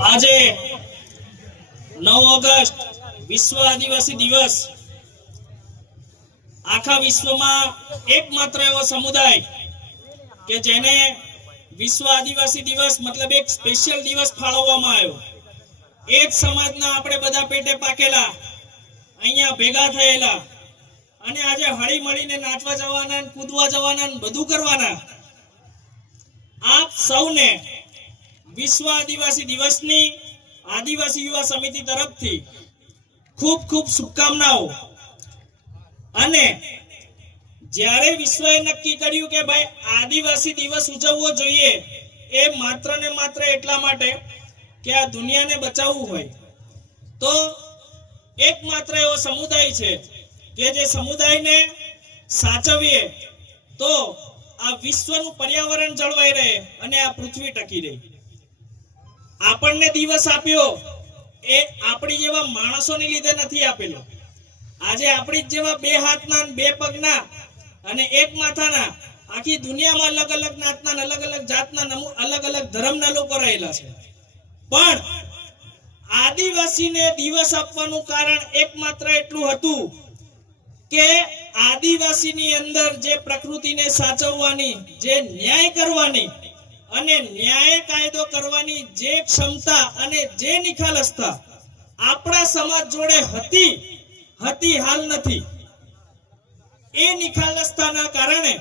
આજે નવ ઓગસ્ટ વિશ્વ આદિવાસી દિવસ આખા વિશ્વમાં એકમાત્ર એવો સમુદાય કે જેને વિશ્વ આદિવાસી દિવસ મતલબ એક સ્પેશિયલ દિવસ ફાળવવામાં આવ્યો એ જ સમાજના આપણે બધા પેટે પાકેલા અહીંયા ભેગા થયેલા અને આજે હળી મળીને નાચવા જવાના કૂદવા જવાના બધું કરવાના આપ સૌને વિશ્વ આદિવાસી દિવસની આદિવાસી યુવા સમિતિ તરફથી ખૂબ ખૂબ શુભકામનાઓ અને જ્યારે વિશ્વએ નક્કી કર્યું કે ભાઈ આદિવાસી દિવસ ઉજવવો જોઈએ એ માત્ર ને માત્ર એટલા માટે કે આ દુનિયાને બચાવવું હોય તો એકમાત્ર એવો સમુદાય છે કે જે સમુદાયને સાચવીએ તો આ વિશ્વનું પર્યાવરણ જળવાઈ રહે અને આ પૃથ્વી ટકી રહે આપણને દિવસ આપ્યો એ આપણી જેવા માણસોની લીધે નથી આપેલો આજે આપણી જેવા બે હાથના બે પગના અને એક માથાના આખી દુનિયામાં અલગ અલગ નાતના અલગ અલગ જાતના અલગ અલગ ધર્મના લોકો રહેલા છે પણ આદિવાસીને દિવસ આપવાનું કારણ એકમાત્ર એટલું હતું કે આદિવાસીની અંદર જે પ્રકૃતિને સાચવવાની જે ન્યાય કરવાની અને ન્યાય કાયદો કરવાની જે ક્ષમતા અને જે નિખાલસતા આપણા સમાજ જોડે હતી હતી હાલ નથી એ નિખાલસતાના કારણે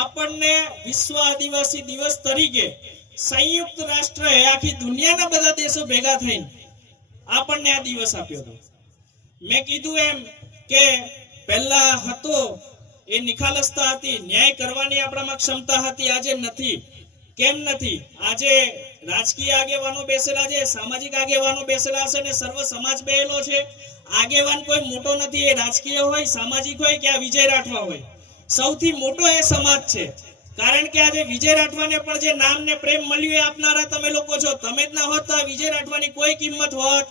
આપણને વિશ્વ આદિવાસી દિવસ તરીકે સંયુક્ત રાષ્ટ્ર આખી દુનિયાના બધા દેશો ભેગા થઈને આપણને આ દિવસ આપ્યો હતો મેં કીધું એમ કે પહેલા હતો એ નિખાલસતા હતી ન્યાય કરવાની આપણામાં ક્ષમતા હતી આજે નથી કેમ નથી આજે રાજકીય આગેવાનો બેસેલા છે સામાજિક આગેવાનો બેસેલા છે અને સર્વ સમાજ બેહેલો છે આગેવાન કોઈ મોટો નથી એ રાજકીય હોય સામાજિક હોય કે આ વિજય રાઠવા હોય સૌથી મોટો એ સમાજ છે કારણ કે આજે વિજય રાઠવાને પણ જે નામને પ્રેમ મળ્યું એ આપનારા તમે લોકો છો તમે જ ના હોત તો વિજય રાઠવાની કોઈ કિંમત હોત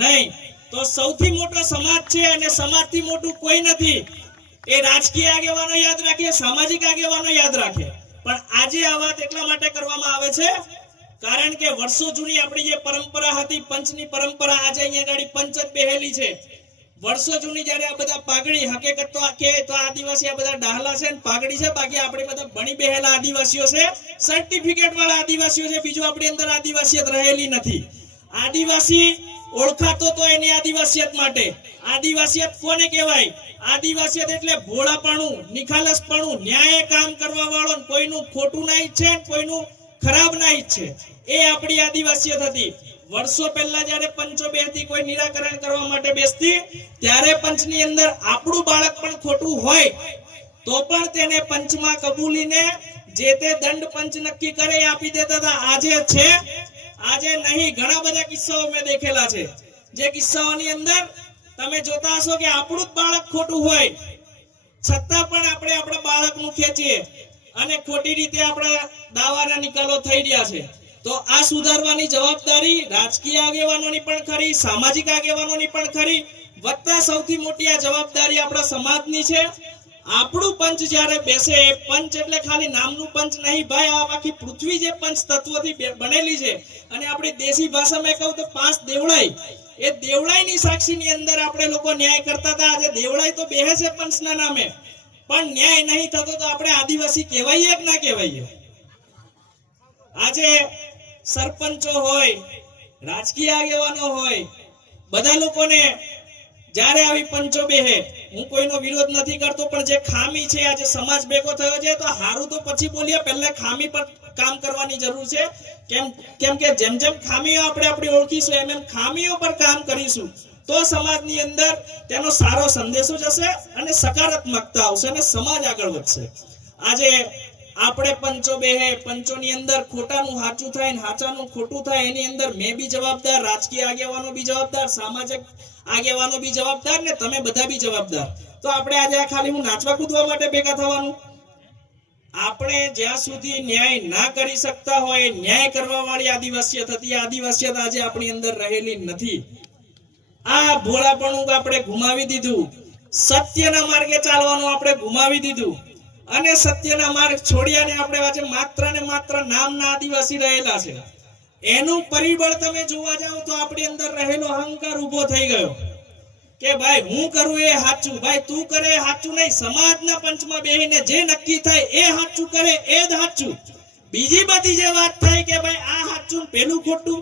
નહીં તો સૌથી મોટો સમાજ છે અને સમાજથી મોટું કોઈ નથી એ રાજકીય આગેવાનો યાદ રાખે સામાજિક આગેવાનો યાદ રાખે પણ આજે આ વાત એટલા માટે કરવામાં આવે છે કારણ કે વર્ષો જૂની આપણી જે પરંપરા હતી પંચની પરંપરા આજે અહીંયા ગાડી પંચ જ બેહેલી છે વર્ષો જૂની જયારે આ બધા પાઘડી હકીકત તો કે તો આદિવાસી આ બધા ડાહલા છે ને પાઘડી છે બાકી આપણે બધા ભણી બેહેલા આદિવાસીઓ છે સર્ટિફિકેટ વાળા આદિવાસીઓ છે બીજું આપણી અંદર આદિવાસીયત રહેલી નથી આદિવાસી ઓળખાતો તો એની આદિવાસીયત માટે આદિવાસીયત કોને કહેવાય આદિવાસીયત એટલે ભોળાપણું નિખાલસપણું ન્યાય કામ કરવા વાળો કોઈનું ખોટું ના ઈચ્છે કોઈનું ખરાબ ના ઈચ્છે એ આપણી આદિવાસીયત હતી વર્ષો પહેલા જ્યારે પંચો બેસતી કોઈ નિરાકરણ કરવા માટે બેસતી ત્યારે પંચ ની અંદર આપણું બાળક પણ ખોટું હોય તો પણ તેને પંચમાં કબૂલીને જે તે દંડ પંચ નક્કી કરે આપી દેતા હતા આજે છે આજે નહીં ઘણા બધા કિસ્સાઓ મેં દેખેલા છે જે કિસ્સાઓની અંદર તમે જોતા હશો કે આપણું જ બાળક ખોટું હોય છતાં પણ આપણે આપણા બાળકનું ખેંચીએ અને ખોટી રીતે આપણા દાવાના નિકાલો થઈ રહ્યા છે તો આ સુધારવાની જવાબદારી રાજકીય આગેવાનોની પણ ખરી સામાજિક આગેવાનોની પણ ખરી વત્તા સૌથી મોટી આ જવાબદારી આપણા સમાજની છે આપણું પંચ જ્યારે બેસે એ પંચ એટલે ખાલી નામનું પંચ નહીં ભાઈ આ બાકી પૃથ્વી જે પંચ તત્વોથી બનેલી છે અને આપણી દેશી ભાષામાં કહું તો પાંચ દેવળાઈ એ દેવળાઈની સાક્ષીની અંદર આપણે લોકો ન્યાય કરતા હતા આજે દેવળાઈ તો બેહે છે પંચના નામે પણ ન્યાય નહીં થતો તો આપણે આદિવાસી કહેવાઈએ કે ના કહેવાઈએ આજે સરપંચો હોય રાજકીય આગેવાનો હોય બધા લોકોને જ્યારે આવી પંચો બેહે હું કોઈનો વિરોધ નથી કરતો પણ જે ખામી છે આજે સમાજ ભેગો થયો છે તો હારું તો પછી બોલીએ પહેલા ખામી પર કામ કરવાની જરૂર છે કેમ કેમ કે જેમ જેમ ખામીઓ આપણે આપણી ઓળખીશું એમ એમ ખામીઓ પર કામ કરીશું તો સમાજની અંદર તેનો સારો સંદેશો જશે અને સકારાત્મકતા આવશે અને સમાજ આગળ વધશે આજે આપણે પંચો બેહે પંચોની અંદર ખોટાનું સાચું થાય ને સાચાનું ખોટું થાય એની અંદર મેં બી જવાબદાર રાજકીય આગેવાનો બી જવાબદાર સામાજિક આગેવાનો બી જવાબદાર ને તમે બધા બી જવાબદાર તો આપણે આજે ખાલી હું નાચવા કૂદવા માટે ભેગા થવાનું આપણે જ્યાં સુધી ન્યાય ના કરી શકતા હોય ન્યાય કરવા વાળી આદિવાસીયત થતી આદિવાસીયત આજે આપણી અંદર રહેલી નથી આ ભોળાપણું આપણે ગુમાવી દીધું સત્યના માર્ગે ચાલવાનું આપણે ગુમાવી દીધું અને સત્યના માર્ગ છોડ્યાને આપણે આજે માત્ર ને માત્ર નામના આદિવાસી રહેલા છે એનું પરિબળ તમે જોવા જાવ તો આપણી અંદર રહેલો અહંકાર ઉભો થઈ ગયો કે ભાઈ હું કરું એ સાચું ભાઈ તું કરે એ સાચું નહીં સમાજના પંચમાં બેહીને જે નક્કી થાય એ સાચું કરે એ જ સાચું બીજી બધી જે વાત થાય કે ભાઈ આ સાચું પેલું ખોટું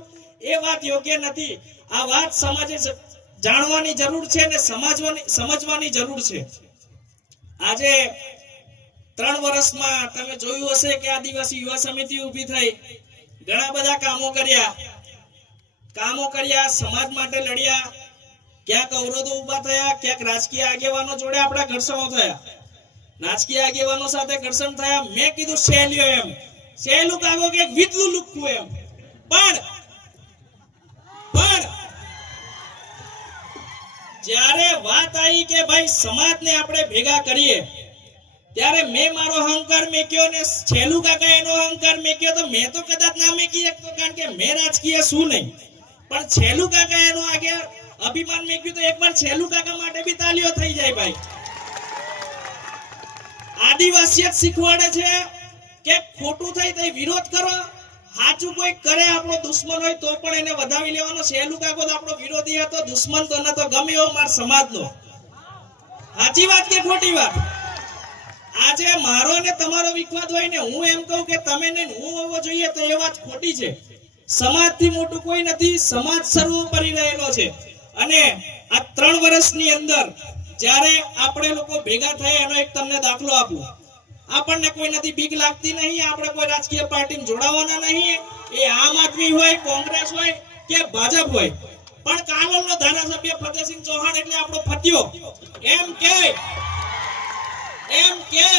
એ વાત યોગ્ય નથી આ વાત સમાજે જાણવાની જરૂર છે અને સમજવાની સમજવાની જરૂર છે આજે ત્રણ વર્ષમાં તમે જોયું હશે કે આદિવાસી યુવા સમિતિ ઊભી થઈ ઘણા બધા કામો કર્યા કામો કર્યા સમાજ માટે લડ્યા ક્યાંક અવરોધો ઊભા થયા ક્યાંક રાજકીય આગેવાનો જોડે આપણા ઘર્ષણો થયા રાજકીય આગેવાનો સાથે ઘર્ષણ થયા મેં કીધું સહેલ્યો એમ સહેલું કાગો કે વિદલું લુકવું એમ પણ જ્યારે વાત આવી કે ભાઈ સમાજને આપણે ભેગા કરીએ ત્યારે મેં મારો અહંકાર મેક્યો ને છેલ્લું કાકા એનો અહંકાર મેક્યો તો મેં તો કદાચ ના મેકી શકતો કારણ કે મેં રાજકીય શું નહીં પણ છેલ્લું કાકા એનો આગે અભિમાન મેક્યું તો એકવાર છેલ્લું કાકા માટે બી તાલીઓ થઈ જાય ભાઈ આદિવાસી શીખવાડે છે કે ખોટું થઈ થઈ વિરોધ કરો સાચું કોઈ કરે આપણો દુશ્મન હોય તો પણ એને વધાવી લેવાનો સહેલું કાકો તો આપણો વિરોધી હતો દુશ્મન તો નતો ગમે એવો માર સમાજનો સાચી વાત કે ખોટી વાત આજે મારો ને તમારો વિખવાદ હોય ને હું એમ કહું કે તમે ને હું હોવો જોઈએ તો એ વાત ખોટી છે સમાજ થી મોટું કોઈ નથી સમાજ સર્વોપરી રહેલો છે અને આ ત્રણ વર્ષની અંદર જ્યારે આપણે લોકો ભેગા થયા એનો એક તમને દાખલો આપું આપણને કોઈ નથી બીક લાગતી નહીં આપણે કોઈ રાજકીય પાર્ટીમાં જોડાવાના નહીં એ આમ આદમી હોય કોંગ્રેસ હોય કે ભાજપ હોય પણ કાલોલનો ધારાસભ્ય ફતેહસિંહ ચૌહાણ એટલે આપણો ફટ્યો એમ કે એમ કે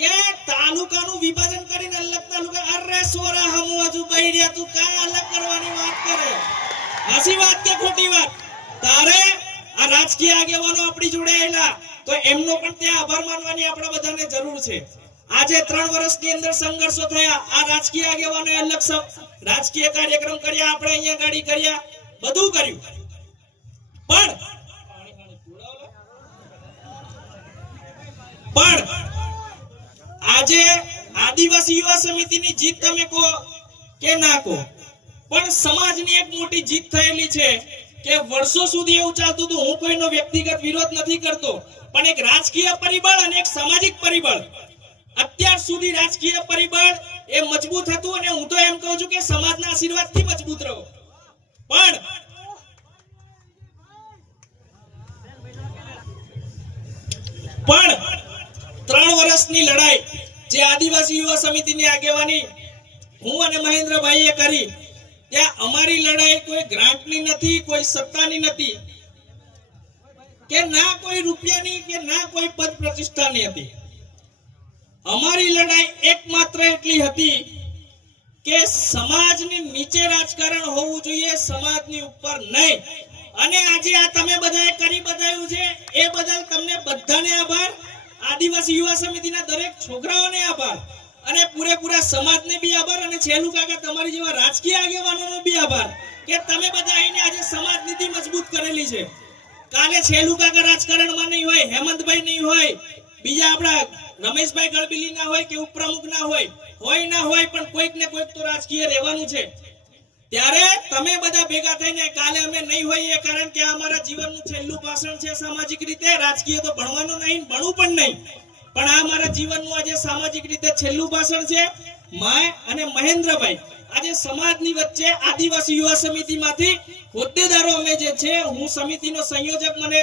કે તાલુકાનું વિભાજન કરીને અલગ તાલુકા અરે સોરા હમુ હજુ બૈડિયા તું કાય અલગ કરવાની વાત કરે હાસી વાત કે ખોટી વાત તારે આ રાજકીય આગેવાનો આપણી જોડે આવેલા તો એમનો પણ ત્યાં આભાર માનવાની આપણા બધાને જરૂર છે આજે ત્રણ વર્ષની અંદર સંઘર્ષો થયા આ રાજકીય આગેવાનો અલગ રાજકીય કાર્યક્રમ કર્યા આપણે અહીંયા ગાડી કર્યા બધું કર્યું પણ પણ આજે આદિવાસી યુવા સમિતિની જીત તમે કહો કે ના કહો પણ સમાજની એક મોટી જીત થયેલી છે કે વર્ષો સુધી એવું ચાલતું હતું હું કોઈનો વ્યક્તિગત વિરોધ નથી કરતો પણ એક રાજકીય પરિબળ અને એક સામાજિક પરિબળ અત્યાર સુધી રાજકીય પરિબળ એ મજબૂત હતું અને હું તો એમ કહું છું કે સમાજના આશીર્વાદથી મજબૂત રહો પણ પણ દિવસની લડાઈ જે આદિવાસી યુવા સમિતિની આગેવાની હું અને મહેન્દ્રભાઈએ કરી ત્યાં અમારી લડાઈ કોઈ ગ્રાન્ટની નથી કોઈ સત્તાની નથી કે ના કોઈ રૂપિયાની કે ના કોઈ પદ પ્રતિષ્ઠાની હતી અમારી લડાઈ એકમાત્ર એટલી હતી કે સમાજની નીચે રાજકારણ હોવું જોઈએ સમાજની ઉપર નહીં અને આજે આ તમે બધાએ કરી બતાવ્યું છે એ બદલ તમને બધાને આભાર આદિવાસી યુવા સમિતિના દરેક છોકરાઓને આભાર અને પૂરેપૂરા સમાજને બી આભાર અને છેલ્લું કાકા તમારી જેવા રાજકીય આગેવાનોનો બી આભાર કે તમે બધા આવીને આજે સમાજ નીતિ મજબૂત કરેલી છે કાલે છેલ્લું કાકા રાજકારણમાં નહીં હોય હેમંતભાઈ નહીં હોય બીજા આપણા રમેશભાઈ ગળબીલી ના હોય કે ઉપપ્રમુખ ના હોય હોય ના હોય પણ કોઈક ને કોઈક તો રાજકીય રહેવાનું છે ત્યારે તમે બધા ભેગા થઈને કાલે અમે નહીં હોઈએ કારણ કે અમારા જીવનનું છેલ્લું ભાષણ છે સામાજિક રીતે રાજકીય તો ભણવાનું નહીં ભણવું પણ નહીં પણ આ મારા જીવનનું આજે સામાજિક રીતે છેલ્લું ભાષણ છે માય અને મહેન્દ્રભાઈ આજે સમાજની વચ્ચે આદિવાસી યુવા સમિતિમાંથી હોદ્દેદારો અમે જે છે હું સમિતિનો સંયોજક મને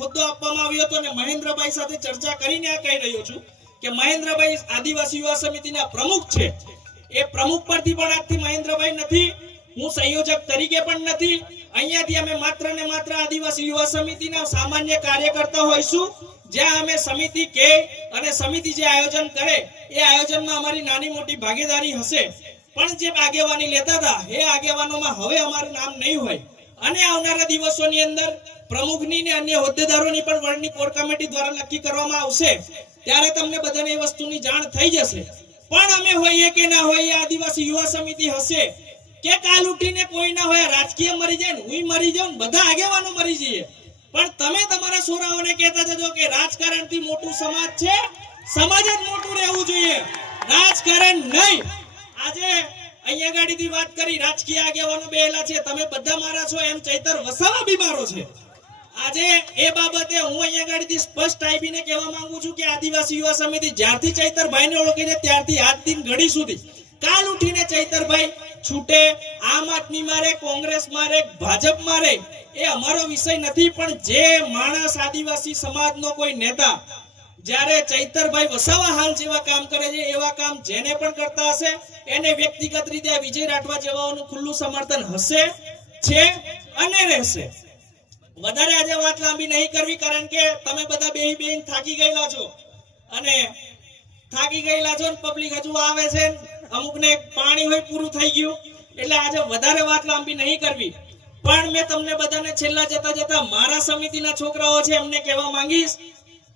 હોદ્દો આપવામાં આવ્યો હતો અને મહેન્દ્રભાઈ સાથે ચર્ચા કરીને આ કહી રહ્યો છું કે મહેન્દ્રભાઈ આદિવાસી યુવા સમિતિના પ્રમુખ છે એ પ્રમુખ પરથી પણ આજથી મહેન્દ્રભાઈ નથી હું સંયોજક તરીકે પણ નથી અહીંયાથી અમે માત્ર ને માત્ર આદિવાસી યુવા સમિતિના સામાન્ય કાર્યકર્તા હોઈશું જ્યાં અમે સમિતિ કે અને સમિતિ જે આયોજન કરે એ આયોજનમાં અમારી નાની મોટી ભાગીદારી હશે પણ જે આગેવાની લેતા હતા એ આગેવાનોમાં હવે અમારું નામ નહીં હોય અને આવનારા દિવસોની અંદર પ્રમુખની ને અન્ય હોદ્દેદારોની પણ વર્ણની કોર કમિટી દ્વારા નક્કી કરવામાં આવશે ત્યારે તમને બધાને એ વસ્તુની જાણ થઈ જશે પણ અમે હોઈએ કે ના હોઈએ આદિવાસી યુવા સમિતિ હશે કે કાલ ઉઠીને કોઈ ના હોય રાજકીય મરી જાય ને હું મરી જાઉં બધા આગેવાનો મરી જઈએ પણ તમે તમારા છોરાઓને કહેતા જજો કે રાજકારણ થી મોટું સમાજ છે સમાજ જ મોટું રહેવું જોઈએ રાજકારણ નહીં આજે અહીંયા થી વાત કરી રાજકીય આગેવાનો બેહેલા છે તમે બધા મારા છો એમ ચૈતર વસાવા બીમારો છે આજે એ બાબતે હું અહીંયા થી સ્પષ્ટ આપીને કહેવા માંગુ છું કે આદિવાસી યુવા સમિતિ જ્યારથી ચૈતરભાઈને ઓળખીને ત્યારથી આજ દિન ઘડી સુધી કાલ ઉઠીને ચૈતરભાઈ છૂટે આમ આદમી મારે કોંગ્રેસ મારે ભાજપ મારે એ અમારો વિષય નથી પણ જે માણસ આદિવાસી સમાજનો કોઈ નેતા જ્યારે ચૈતરભાઈ વસાવા હાલ જેવા કામ કરે છે એવા કામ જેને પણ કરતા હશે એને વ્યક્તિગત રીતે વિજય રાઠવા જેવાઓનું ખુલ્લું સમર્થન હશે છે અને રહેશે વધારે આજે વાત લાંબી નહીં કરવી કારણ કે તમે બધા બેહી બેહીન થાકી ગયેલા છો અને થાકી ગયેલા છો પબ્લિક હજુ આવે છે અમુકને પાણી હોય પૂરું થઈ ગયું એટલે આજે વધારે વાત લાંબી નહીં કરવી પણ મેં તમને બધાને છેલ્લા જતા જતા મારા સમિતિના છોકરાઓ છે એમને કહેવા માંગીશ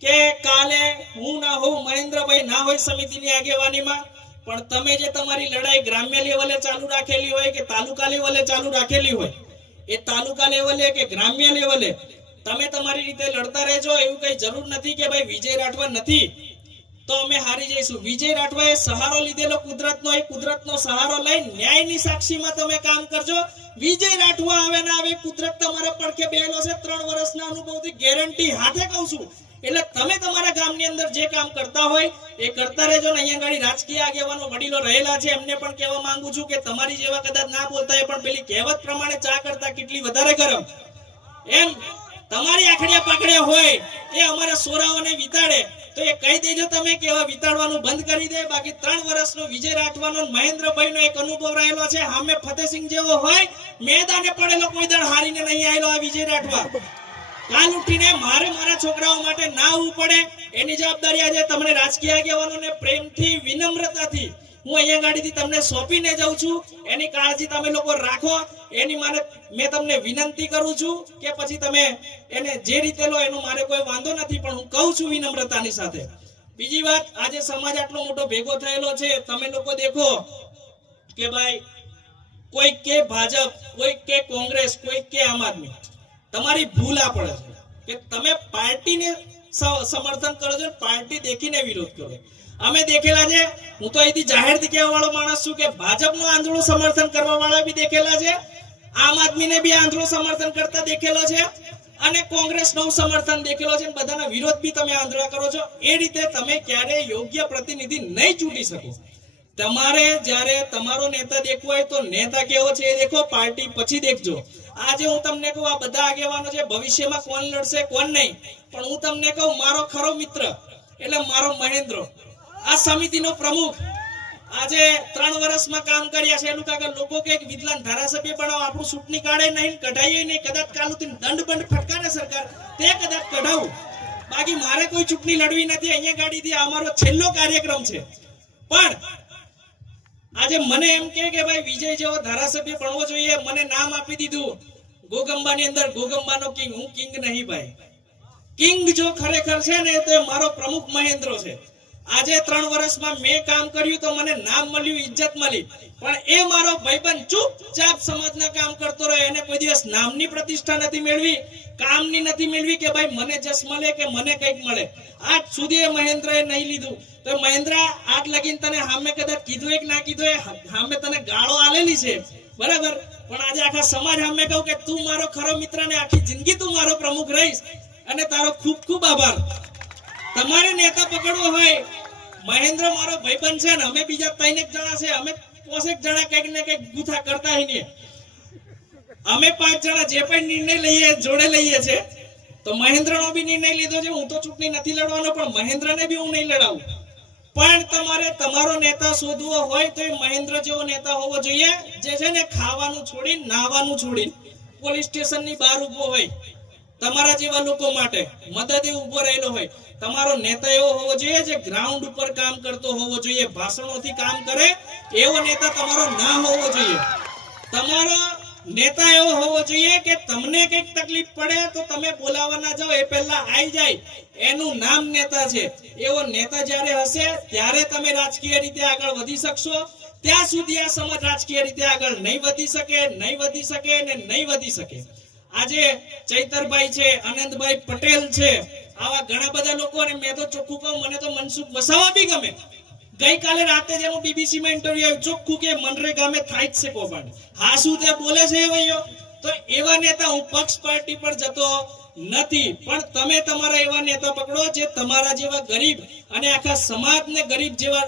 કે કાલે હું ના હોઉં મહેન્દ્રભાઈ ના હોય સમિતિની આગેવાનીમાં પણ તમે જે તમારી લડાઈ ગ્રામ્ય લેવલે ચાલુ રાખેલી હોય કે તાલુકા લેવલે ચાલુ રાખેલી હોય એ તાલુકા લેવલે કે ગ્રામ્ય લેવલે તમે તમારી રીતે લડતા રહેજો એવું કઈ જરૂર નથી કે ભાઈ વિજય રાઠવા નથી તો અમે હારી જઈશું વિજય રાઠવાએ સહારો લીધેલો કુદરતનો એ કુદરતનો સહારો લઈ ન્યાયની સાક્ષીમાં તમે કામ કરજો વિજય રાઠવા આવે ને આવે કુદરત તમારા પડખે બેહેલો છે ત્રણ વર્ષના અનુભવથી ગેરંટી હાથે કહું છું એટલે તમે તમારા ગામની અંદર જે કામ કરતા હોય એ કરતા રહેજો ને અહીંયા ગાડી રાજકીય આગેવાનો વડીલો રહેલા છે એમને પણ કહેવા માંગુ છું કે તમારી જેવા કદાચ ના બોલતા હોય પણ પેલી કહેવત પ્રમાણે ચા કરતા કેટલી વધારે ગરમ એમ તમારી આખડિયા પાકડ્યા હોય એ અમારા સોરાઓને વિતાડે તો એ કહી દેજો તમે કે હવે વિતાડવાનું બંધ કરી દે બાકી ત્રણ વર્ષનો વિજય રાઠવાનો મહેન્દ્રભાઈ નો એક અનુભવ રહેલો છે હામે ફતેસિંહ જેવો હોય મેદાને પડેલો કોઈ દળ હારીને નહીં આવેલો આ વિજય રાઠવા કાલ ઉઠીને મારે મારા છોકરાઓ માટે ના આવવું પડે એની જવાબદારી આજે તમને રાજકીય આગેવાનોને પ્રેમથી વિનમ્રતાથી હું અહીંયા ગાડીથી તમને સોંપીને જાઉં છું એની કાળજી તમે લોકો રાખો એની મારે મેં તમને વિનંતી કરું છું કે પછી તમે એને જે રીતે લો એનો મારે કોઈ વાંધો નથી પણ હું કહું છું વિનમ્રતાની સાથે બીજી વાત આજે સમાજ આટલો મોટો ભેગો થયેલો છે તમે લોકો દેખો કે ભાઈ કોઈ કે ભાજપ કોઈ કે કોંગ્રેસ કોઈ કે આમ આદમી તમારી ભૂલ આ પડે છે કે તમે પાર્ટીને સમર્થન કરો છો પાર્ટી દેખીને વિરોધ કરો અમે દેખેલા છે હું તો અહીંથી જાહેરથી કહેવા વાળો માણસ છું કે ભાજપનું આંધળું સમર્થન કરવા વાળા બી દેખેલા છે આમ આદમીને બી આંધળું સમર્થન કરતા દેખેલો છે અને કોંગ્રેસ નું સમર્થન દેખેલો છે બધાના વિરોધ બી તમે આંધળા કરો છો એ રીતે તમે ક્યારે યોગ્ય પ્રતિનિધિ નહીં ચૂંટી શકો તમારે જ્યારે તમારો નેતા દેખવો હોય તો નેતા કેવો છે એ દેખો પાર્ટી પછી દેખજો આજે હું તમને કહું આ બધા આગેવાનો છે ભવિષ્યમાં કોણ લડશે કોણ નહીં પણ હું તમને કહું મારો ખરો મિત્ર એટલે મારો મહેન્દ્ર આ સમિતિનો પ્રમુખ આજે ત્રણ વર્ષમાં કામ કર્યા છે એનું કાગળ લોકો કે વિદલાન ધારાસભ્ય બનાવો આપણું ચૂંટણી કાઢે નહીં કઢાઈએ નહીં કદાચ કાલુથી દંડ બંધ ફટકારે સરકાર તે કદાચ કઢાવું બાકી મારે કોઈ ચૂંટણી લડવી નથી અહીંયા ગાડીથી અમારો છેલ્લો કાર્યક્રમ છે પણ આજે મને એમ કે કે ભાઈ વિજય જેવો ધારાસભ્ય બનવો જોઈએ મને નામ આપી દીધું ની અંદર નો કિંગ હું કિંગ નહીં ભાઈ કિંગ જો ખરેખર છે ને તો મારો પ્રમુખ મહેન્દ્ર છે આજે ત્રણ વર્ષમાં મેં કામ કર્યું તો મને નામ મળ્યું ઇજ્જત મળી પણ એ મારો ભાઈબંધ ચૂપચાપ સમાજના કામ કરતો રહ્યો એને કોઈ દિવસ નામની પ્રતિષ્ઠા નથી મેળવી કામની નથી મેળવી કે ભાઈ મને જસ મળે કે મને કંઈક મળે આજ સુધી એ મહેન્દ્રએ નહીં લીધું તો મહેન્દ્ર આજ લગીને તને હામે કદાચ કીધું એક ના કીધું એ હામે તને ગાળો આલેલી છે બરાબર પણ આજે આખા સમાજ હામે કહું કે તું મારો ખરો મિત્ર ને આખી જિંદગી તું મારો પ્રમુખ રહીશ અને તારો ખૂબ ખૂબ આભાર તમારે નેતા પકડવો હોય મહેન્દ્ર મારો ભાઈબંધ છે ને અમે બીજા ત્રણ એક જણા છે અમે પોસેક જણા કઈક ને કઈક ગુથા કરતા હોઈએ અમે પાંચ જણા જે પણ નિર્ણય લઈએ જોડે લઈએ છે તો મહેન્દ્રનો બી નિર્ણય લીધો છે હું તો ચૂંટણી નથી લડવાનો પણ મહેન્દ્ર ને બી હું નહીં લડાવું પણ તમારે તમારો નેતા શોધવો હોય તો મહેન્દ્ર જેવો નેતા હોવો જોઈએ જે છે ને ખાવાનું છોડી નાવાનું છોડી પોલીસ સ્ટેશન ની બહાર ઉભો હોય તમારા જેવા લોકો માટે મદદે ઉભો રહેલો હોય તમારો નેતા એવો હોવો જોઈએ જે ગ્રાઉન્ડ ઉપર કામ કરતો હોવો જોઈએ ભાષણોથી કામ કરે એવો નેતા તમારો ના હોવો જોઈએ તમારો નેતા એવો હોવો જોઈએ કે તમને કઈક તકલીફ પડે તો તમે બોલાવવા જાઓ એ પહેલા આવી જાય એનું નામ નેતા છે એવો નેતા જ્યારે હશે ત્યારે તમે રાજકીય રીતે આગળ વધી શકશો ત્યાં સુધી આ સમાજ રાજકીય રીતે આગળ નહીં વધી શકે નહીં વધી શકે અને નહીં વધી શકે આજે ચૈતરભાઈ છે આનંદભાઈ પટેલ છે આવા ઘણા બધા લોકો અને મેં તો ચોખ્ખું કહું મને તો મનસુખ વસાવા બી ગમે ગઈકાલે રાતે જેનું બીબીસી ઇન્ટરવ્યુ આવ્યું ચોખ્ખું કે મનરેગામે થાય જ છે કૌભાંડ હા શું તે બોલે છે ભાઈઓ તો એવા નેતા હું પક્ષ પાર્ટી પર જતો નથી પણ તમે તમારા એવા નેતા પકડો જે તમારા જેવા ગરીબ અને આખા સમાજને ગરીબ જેવા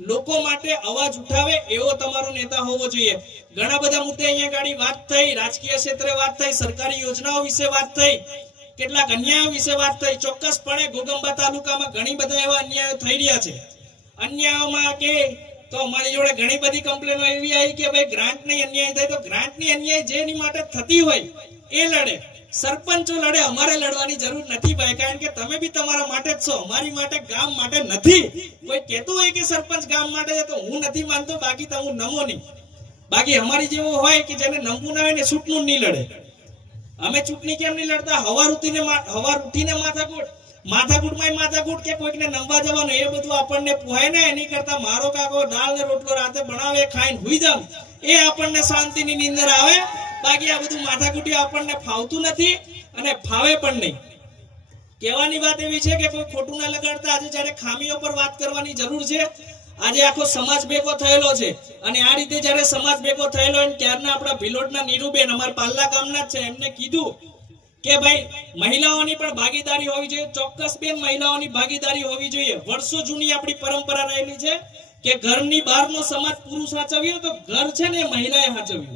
લોકો માટે અવાજ ઉઠાવે એવો તમારો નેતા હોવો જોઈએ ઘણા બધા મુદ્દે અહીંયા ગાડી વાત થઈ રાજકીય ક્ષેત્રે વાત થઈ સરકારી યોજનાઓ વિશે વાત થઈ કેટલાક અન્યાયો વિશે વાત થઈ ચોક્કસપણે ગોગંબા તાલુકામાં ઘણી બધા એવા અન્યાયો થઈ રહ્યા છે અન્યાયોમાં કે તો અમારી જોડે ઘણી બધી કમ્પ્લેનો એવી આવી કે ભાઈ ગ્રાન્ટ ગ્રાન્ટની અન્યાય થાય તો ગ્રાન્ટની અન્યાય જેની માટે થતી હોય એ લડે સરપંચો લડે અમારે લડવાની જરૂર નથી ભાઈ કારણ કે તમે બી તમારા માટે જ છો અમારી માટે ગામ માટે નથી કોઈ કહેતું હોય કે સરપંચ ગામ માટે છે તો હું નથી માનતો બાકી તો હું નમો નહીં બાકી અમારી જેવો હોય કે જેને નમવું ના હોય ને ચૂંટણું નહીં લડે અમે ચૂંટણી કેમ નહીં લડતા હવાર ઉઠીને હવાર ઉઠીને માથાકૂટ માથાકૂટમાં માથાકૂટ કે કોઈકને નમવા જવાનું એ બધું આપણને પોહાય ને એની કરતા મારો કાકો દાળ ને રોટલો રાતે બનાવે ખાઈને હુઈ જાવ એ આપણને શાંતિની નીંદર આવે બાકી આ બધું માથાકૂટી આપણને ફાવતું નથી અને ફાવે પણ નહીં કહેવાની વાત એવી છે કે કોઈ ખોટું ના લગાડતા આજે જ્યારે ખામીઓ પર વાત કરવાની જરૂર છે આજે આખો સમાજ ભેગો થયેલો છે અને આ રીતે જયારે સમાજ ભેગો થયેલો ત્યારના આપણા ભિલોડના નીરુબેન અમારા પાલ્લા ગામના છે એમને કીધું કે ભાઈ મહિલાઓની પણ ભાગીદારી હોવી જોઈએ ચોક્કસ બેન મહિલાઓની ભાગીદારી હોવી જોઈએ વર્ષો જૂની આપણી પરંપરા રહેલી છે કે ઘરની બહારનો સમાજ પુરુષ સાચવ્યો તો ઘર છે ને મહિલાએ હાચવ્યું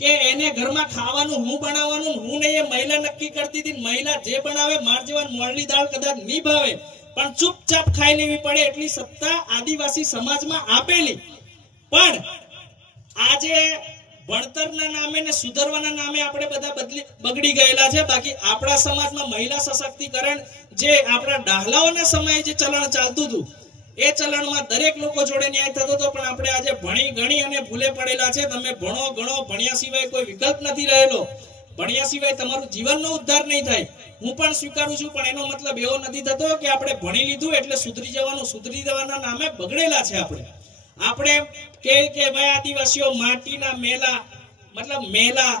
કે એને ઘરમાં ખાવાનું હું બનાવવાનું હું ને એ મહિલા નક્કી કરતી હતી મહિલા જે બનાવે માર જેવા મોળની દાળ કદાચ નહીં ભાવે પણ ચૂપચાપ ખાઈ લેવી પડે એટલી સત્તા આદિવાસી સમાજમાં આપેલી પણ આજે ભણતરના નામે ને સુધરવાના નામે આપણે બધા બદલી બગડી ગયેલા છે બાકી આપણા સમાજમાં મહિલા સશક્તિકરણ જે આપણા ડાહલાઓના સમયે જે ચલણ ચાલતું હતું એ ચલણમાં દરેક લોકો જોડે ન્યાય થતો હતો પણ આપણે આજે ભણી ગણી અને ભૂલે પડેલા છે તમે ભણો ગણો ભણ્યા સિવાય કોઈ વિકલ્પ નથી રહેલો ભણ્યા સિવાય તમારું જીવનનો ઉદ્ધાર નહીં થાય હું પણ સ્વીકારું છું પણ એનો મતલબ એવો નથી થતો કે આપણે ભણી લીધું એટલે સુધરી જવાનું સુધરી જવાના નામે બગડેલા છે આપણે આપણે કે કે ભાઈ આદિવાસીઓ માટીના મેલા મતલબ મેલા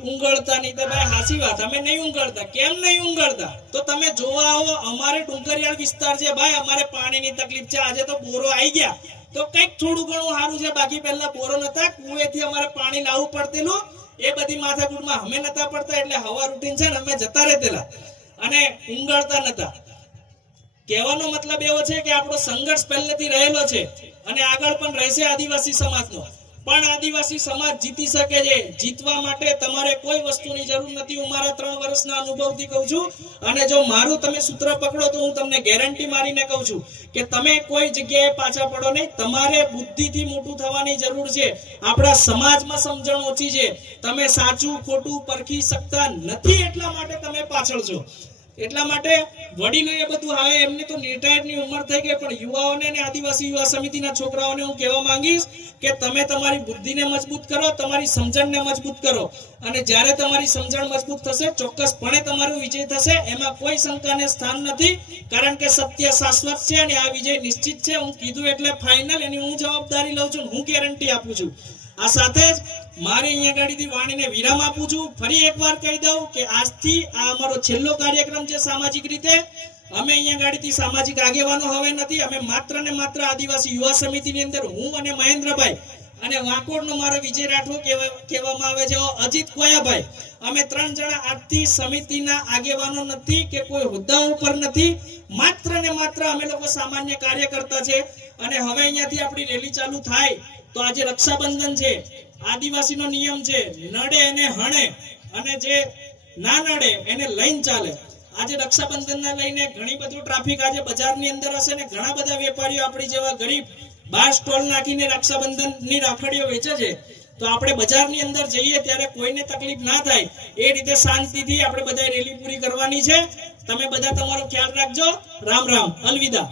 ઊંઘળતા નહીં તો ભાઈ હાસી વાત અમે નહીં ઊંઘળતા કેમ નહીં ઊંઘળતા તો તમે જોવા આવો અમારે ડુંગરિયાળ વિસ્તાર છે ભાઈ અમારે પાણીની તકલીફ છે આજે તો બોરો આવી ગયા તો કઈક થોડું ઘણું સારું છે બાકી પહેલા બોરો નતા કુએથી અમારે પાણી લાવવું પડતેલું એ બધી માથાકૂટમાં અમે નતા પડતા એટલે હવા રૂટીન છે ને અમે જતા રહેતેલા અને ઊંઘળતા નતા કહેવાનો મતલબ એવો છે કે આપણો સંઘર્ષ પહેલેથી રહેલો છે અને આગળ પણ રહેશે આદિવાસી સમાજનો પણ આદિવાસી સમાજ જીતી શકે છે જીતવા માટે તમારે કોઈ વસ્તુની જરૂર નથી હું મારા ત્રણ વર્ષના અનુભવથી કહું છું અને જો મારું તમે સૂત્ર પકડો તો હું તમને ગેરંટી મારીને કહું છું કે તમે કોઈ જગ્યાએ પાછા પડો નહીં તમારે બુદ્ધિથી મોટું થવાની જરૂર છે આપણા સમાજમાં સમજણ ઓછી છે તમે સાચું ખોટું પરખી શકતા નથી એટલા માટે તમે પાછળ છો એટલા માટે વડીલો એ બધું આવે એમને તો રિટાયર્ડની ઉંમર થઈ ગઈ પણ યુવાઓને અને આદિવાસી યુવા સમિતિના છોકરાઓને હું કહેવા માંગીશ કે તમે તમારી બુદ્ધિને મજબૂત કરો તમારી સમજણને મજબૂત કરો અને જ્યારે તમારી સમજણ મજબૂત થશે ચોક્કસપણે તમારો વિજય થશે એમાં કોઈ શંકાને સ્થાન નથી કારણ કે સત્ય શાશ્વત છે અને આ વિજય નિશ્ચિત છે હું કીધું એટલે ફાઇનલ એની હું જવાબદારી લઉં છું હું ગેરંટી આપું છું આ સાથે જ મારે અહીંયા ગાડીથી વાણીને વિરામ આપું છું ફરી એકવાર કહી દઉં કે આજથી આ અમારો છેલ્લો કાર્યક્રમ છે સામાજિક રીતે અમે અહીંયા ગાડીથી સામાજિક આગેવાનો હવે નથી અમે માત્ર ને માત્ર આદિવાસી યુવા સમિતિની અંદર હું અને મહેન્દ્રભાઈ અને વાકોડનો મારો વિજય રાઠવો કહેવામાં આવે છે અજીત કોયાભાઈ અમે ત્રણ જણા આજથી સમિતિના આગેવાનો નથી કે કોઈ હોદ્દા ઉપર નથી માત્ર ને માત્ર અમે લોકો સામાન્ય કાર્યકર્તા છે અને હવે અહીંયાથી આપણી રેલી ચાલુ થાય તો આજે રક્ષાબંધન છે આદિવાસીનો નિયમ છે નડે એને હણે અને જે ના નડે એને લઈને ચાલે આજે રક્ષાબંધનને લઈને ઘણી બધું ટ્રાફિક આજે બજારની અંદર હશે ને ઘણા બધા વેપારીઓ આપણી જેવા ગરીબ બાર સ્ટોલ નાખીને રક્ષાબંધનની રાખડીઓ વેચે છે તો આપણે બજાર ની અંદર જઈએ ત્યારે કોઈને તકલીફ ના થાય એ રીતે શાંતિથી આપણે બધા રેલી પૂરી કરવાની છે તમે બધા તમારો ખ્યાલ રાખજો રામ રામ અલવિદા